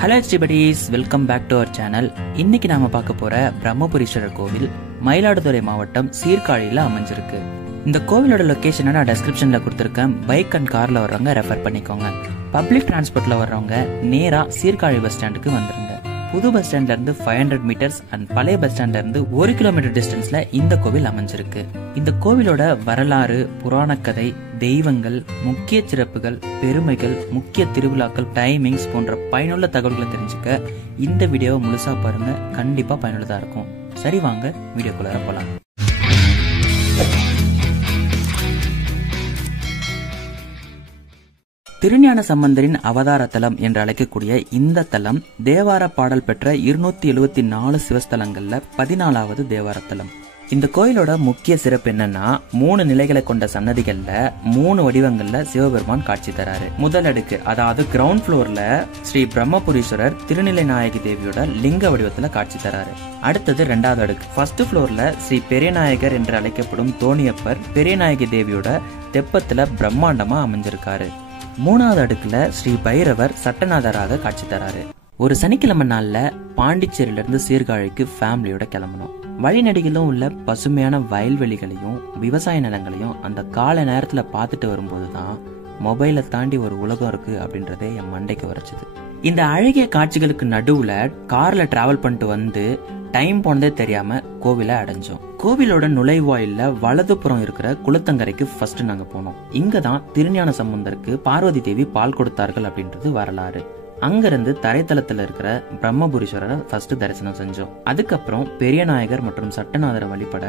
Hello everybodies, welcome back to our channel. இன்னைக்கு நாம பார்க்க போற பிரம்மபுரீஸ்வரர் கோவில் மயிலாடுதுறை மாவட்டம் சீர்காழியில அமைஞ்சிருக்கு. இந்த கோவிலோட லொகேஷனை நான் டெஸ்கிரிப்ஷன்ல கொடுத்துருக்கேன். பைக் அண்ட் கார்ல வர்றவங்க ரெஃபர் பண்ணிக்கோங்க. பப்ளிக் டிரான்ஸ்போர்ட்ல வர்றவங்க நேரா சீர்காழி பஸ் ஸ்டாண்டுக்கு வந்துருங்க. புது பஸ் ஸ்டாண்ட்ல இருந்து 500 மீட்டர்ஸ் அண்ட் பழைய பஸ் ஸ்டாண்ட்ல இருந்து 1 கிலோமீட்டர் டிஸ்டன்ஸ்ல இந்த கோவில் அமைஞ்சிருக்கு. இந்த கோவிலோட வரலாறு, புராண கதை, தெய்வங்கள், முக்கிய சிறப்புகள், பெருமைகள், முக்கிய திருவிழாக்கள், டைமிங்ஸ் போன்ற பயனுள்ள தகவல்களை தெரிஞ்சுக்க இந்த வீடியோவை முழுசா பாருங்க. கண்டிப்பா பயனுள்ளதா இருக்கும். சரி, வாங்க வீடியோக்குள்ள போலாம். திருஞான சம்பந்தரின் அவதார தலம் என்று அழைக்கக்கூடிய இந்த தலம் தேவார பாடல் பெற்ற 274 சிவஸ்தலங்கள்ல 14வது தேவார தலம். இந்த கோயிலோட முக்கிய சிறப்பு என்னன்னா, 3 நிலைகளை கொண்ட சன்னதிகள்ல 3 வடிவங்கள்ல சிவபெருமான் காட்சி தராரு. முதல் அடுக்கு, அதாவது கிரவுண்ட் ஃப்ளோர்ல ஸ்ரீ பிரம்மபுரீஸ்வரர் திருநிலை நாயகி தேவியோட லிங்க வடிவத்துல காட்சி தராரு. அடுத்தது 2வது அடுக்கு, ஃபர்ஸ்ட் ஃப்ளோர்ல ஸ்ரீ பெரியநாயகர் என்று அழைக்கப்படும் தோணியப்பர் பெரியநாயகி தேவியோட தெப்பத்துல பிரம்மாண்டமா அமைஞ்சிருக்காரு. 3வது அடுக்குல ஸ்ரீ பைரவர் சட்டநாதராக காட்சி தராரு. ஒரு சனிக்கிழமை நாள்ல பாண்டிச்சேரியில இருந்து சீர்காழிக்கு ஃபேமிலியோட கிளம்பணும். வழிநடிகளும் உள்ள பசுமையான வயல்வெளிகளையும் விவசாய நிலங்களையும் அந்த கால நேரத்துல பார்த்துட்டு வரும்போதுதான் மொபைலை தாண்டி ஒரு உலகம் இருக்கு அப்படின்றதே என் மண்டைக்கு வரைச்சது. இந்த அழகிய காட்சிகளுக்கு நடுவுல கார்ல டிராவல் பண்ணிட்டு வந்து டைம் போனதே தெரியாம கோவிலை அடைஞ்சோம். கோவிலோட நுழைவாயில்ல வலதுபுறம் இருக்கிற குளத்தங்கரைக்கு ஃபர்ஸ்ட் நாங்க போனோம். இங்கதான் திருஞான சம்பந்தருக்கு பார்வதி தேவி பால் கொடுத்தார்கள் அப்படின்றது வரலாறு. அங்கிருந்து தரைத்தளத்துல இருக்கிற பிரம்மபுரீஸ்வரரை ஃபர்ஸ்ட் தரிசனம் செஞ்சோம். அதுக்கப்புறம் பெரியநாயகர் மற்றும் சட்டநாதரை வழிபட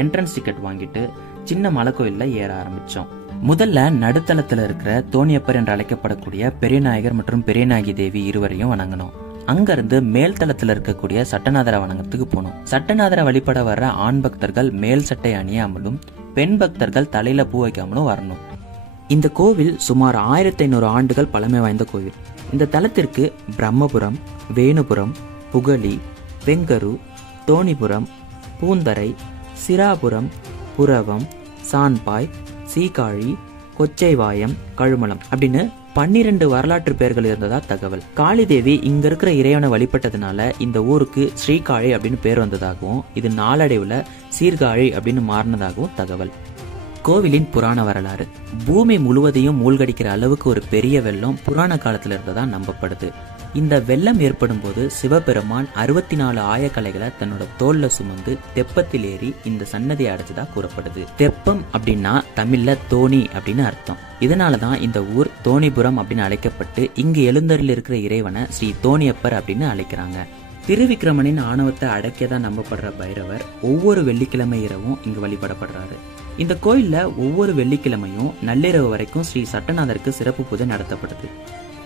என்ட்ரன்ஸ் டிக்கெட் வாங்கிட்டு சின்ன மலை கோயில்ல ஏற ஆரம்பிச்சோம். முதல்ல நடுத்தளத்துல இருக்கிற தோணியப்பர் என்று அழைக்கப்படக்கூடிய பெரியநாயகர் மற்றும் பெரியநாயகி தேவி இருவரையும் வணங்கணும். அங்கிருந்து மேல் தளத்துல இருக்கக்கூடிய சட்டநாதரை வணங்கத்துக்கு போனோம். சட்டநாதரை வழிபட வர்ற ஆண் பக்தர்கள் மேல் சட்டை அணியாமலும் பெண் பக்தர்கள் தலையில பூ வைக்காமலும் வரணும். இந்த கோவில் சுமார் 1500 ஆண்டுகள் பழமை வாய்ந்த கோவில். இந்த தலத்திற்கு பிரம்மபுரம், வேணுபுரம், புகழி, வெங்கரு, தோணிபுரம், பூந்தரை, சிராபுரம், புரவம், சான்பாய், சீகாழி, கொச்சைவாயம், கழுமலம் அப்படின்னு 12 வரலாற்று பெயர்கள் இருந்ததா தகவல். காளிதேவி இங்க இருக்கிற இறைவனை வழிபட்டதுனால இந்த ஊருக்கு ஸ்ரீகாழி அப்படின்னு பேர் வந்ததாகவும் இது நாளடைவுல சீர்காழி அப்படின்னு மாறினதாகவும் தகவல். கோவிலின் புராண வரலாறு. பூமி முழுவதையும் மூழ்கடிக்கிற அளவுக்கு ஒரு பெரிய வெள்ளம் புராண காலத்துல இருந்ததா நம்பப்படுது. இந்த வெள்ளம் ஏற்படும் போது சிவபெருமான் 64 ஆயக்கலைகளை தன்னோட தோல்ல சுமந்து தெப்பத்தில் ஏறி இந்த சன்னதியை அடைச்சதா கூறப்படுது. தெப்பம் அப்படின்னா தமிழ்ல தோணி அப்படின்னு அர்த்தம். இதனாலதான் இந்த ஊர் தோணிபுரம் அப்படின்னு அழைக்கப்பட்டு இங்கு எழுந்தருள் இருக்கிற இறைவனை ஸ்ரீ தோணியப்பர் அப்படின்னு அழைக்கிறாங்க. திருவிக்கிரமனின் ஆணவத்தை அடக்கியதா நம்பப்படுற பைரவர் ஒவ்வொரு வெள்ளிக்கிழமை இரவும் இங்கு வழிபடப்படுறாரு. இந்த கோயில்ல ஒவ்வொரு வெள்ளிக்கிழமையும் நள்ளிரவு வரைக்கும் ஸ்ரீ சட்டநாதருக்கு சிறப்பு பூஜை நடத்தப்படுது.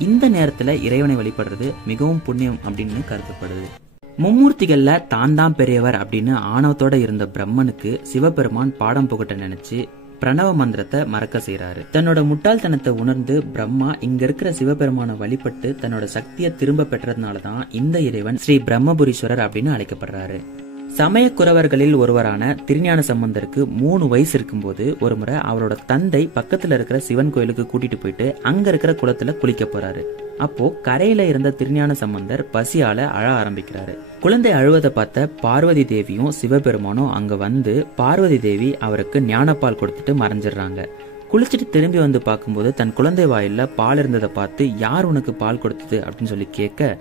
இந்த நேரத்துல இறைவனை வழிபடுறது மிகவும் புண்ணியம் அப்படின்னு கருதப்படுது. மும்மூர்த்திகள்ல தான் பெரியவர் அப்படின்னு ஆணவத்தோட இருந்த பிரம்மனுக்கு சிவபெருமான் பாடம் புகட்ட நினைச்சு பிரணவ மந்திரத்தை மறக்க செய்யறாரு. தன்னோட முட்டாள்தனத்தை உணர்ந்து பிரம்மா இங்க இருக்கிற சிவபெருமான வழிபட்டு தன்னோட சக்தியை திரும்ப பெற்றதுனாலதான் இந்த இறைவன் ஸ்ரீ பிரம்மபுரீஸ்வரர் அப்படின்னு அழைக்கப்படுறாரு. சமய குறவர்களில் ஒருவரான திருஞான சம்பந்தருக்கு 3 வயசு இருக்கும்போது ஒரு முறை அவரோட தந்தை பக்கத்துல இருக்கிற சிவன் கோயிலுக்கு கூட்டிட்டு போயிட்டு அங்க இருக்கிற குளத்துல குளிக்க போறாரு. அப்போ கரையில இருந்த திருஞான சம்பந்தர் பசியால அழ ஆரம்பிக்கிறாரு. குழந்தை அழுவதை பார்த்த பார்வதி தேவியும் சிவபெருமானும் அங்க வந்து பார்வதி தேவி அவருக்கு ஞானப்பால் கொடுத்துட்டு மறைஞ்சிடுறாங்க. குளிச்சுட்டு திரும்பி வந்து பார்க்கும்போது தன் குழந்தை வாயில பால் இருந்ததை பார்த்து யார் உனக்கு பால் கொடுத்தது அப்படின்னு சொல்லி கேட்க,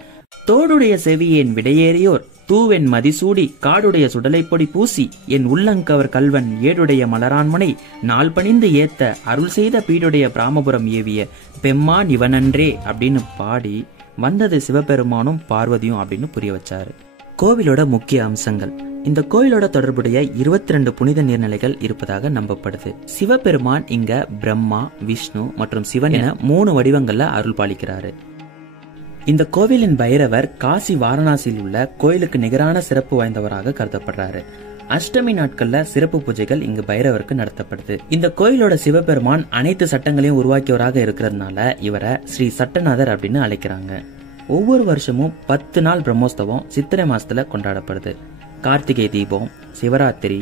தோடுடைய செவியேன் விடையேறியோர் தூவென் மதிசூடி காடுடைய சுடலை பொடி பூசி என் உள்ளங்கவர் கல்வன் ஏடுடைய மலரான்மனை நாள் பணிந்து ஏத்த அருள் செய்த பீடுடைய பிராமபுரம் ஏவிய பெம்மான் இவனன்றே அப்படின்னு பாடி வந்தது சிவபெருமானும் பார்வதியும் அப்படின்னு புரிய வச்சாரு. கோவிலோட முக்கிய அம்சங்கள். இந்த கோயிலோட தொடர்புடைய 22 புனித நீர்நிலைகள் இருப்பதாக நம்பப்படுது. சிவபெருமான் இங்க பிரம்மா, விஷ்ணு மற்றும் சிவன் என 3 வடிவங்கள்ல அருள் பாலிக்கிறாரு. இந்த கோவிலின் பைரவர் காசி வாரணாசியில் உள்ள கோயிலுக்கு நிகரான சிறப்பு வாய்ந்தவராக கருதப்படுறாரு. அஷ்டமி நாட்கள்ல சிறப்பு பூஜைகள் இங்கு பைரவருக்கு நடத்தப்படுது. இந்த கோயிலோட சிவபெருமான் அனைத்து சட்டங்களையும் உருவாக்கியவராக இருக்கிறதுனால இவரை ஸ்ரீ சட்டநாதர் அப்படின்னு அழைக்கிறாங்க. ஒவ்வொரு வருஷமும் 10 நாள் பிரம்மோத்சவம் சித்திரை மாசத்துல கொண்டாடப்படுது. கார்த்திகை தீபம், சிவராத்திரி,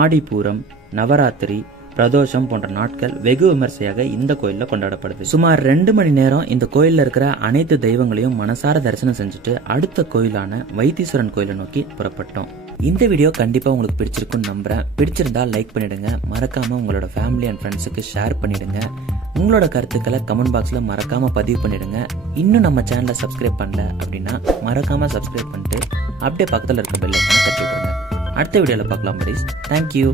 ஆடிப்பூரம், நவராத்திரி, பிரதோஷம் போன்ற நாட்கள் வெகு விமர்சையாக இந்த கோயில்ல கொண்டாடப்படுது. சுமார் 2 மணி நேரம் இந்த கோயில்ல இருக்கிற அனைத்து தெய்வங்களையும் மனசார தரிசனம் செஞ்சுட்டு அடுத்த கோயிலான வைத்தீஸ்வரன் கோயிலை நோக்கி புறப்பட்டோம். இந்த வீடியோ கண்டிப்பா உங்களுக்கு பிடிச்சிருக்குன்னு நம்புறேன். பிடிச்சிருந்தா லைக் பண்ணிடுங்க, மறக்காம உங்களோட ஃபேமிலி அண்ட் ஃப்ரெண்ட்ஸுக்கு ஷேர் பண்ணிடுங்க. உங்களோட கருத்துக்களை கமெண்ட் பாக்ஸ்ல மறக்காம பதிவு பண்ணிடுங்க. இன்னும் நம்ம சேனலை சப்ஸ்கிரைப் பண்ணல அப்படின்னா மறக்காம சப்ஸ்கிரைப் பண்ணிட்டு அப்படியே பக்கத்தில் இருக்க பெல் ஐகானை தட்டி விட்டுருங்க. அடுத்த வீடியோல பார்க்கலாம். தேங்க்யூ.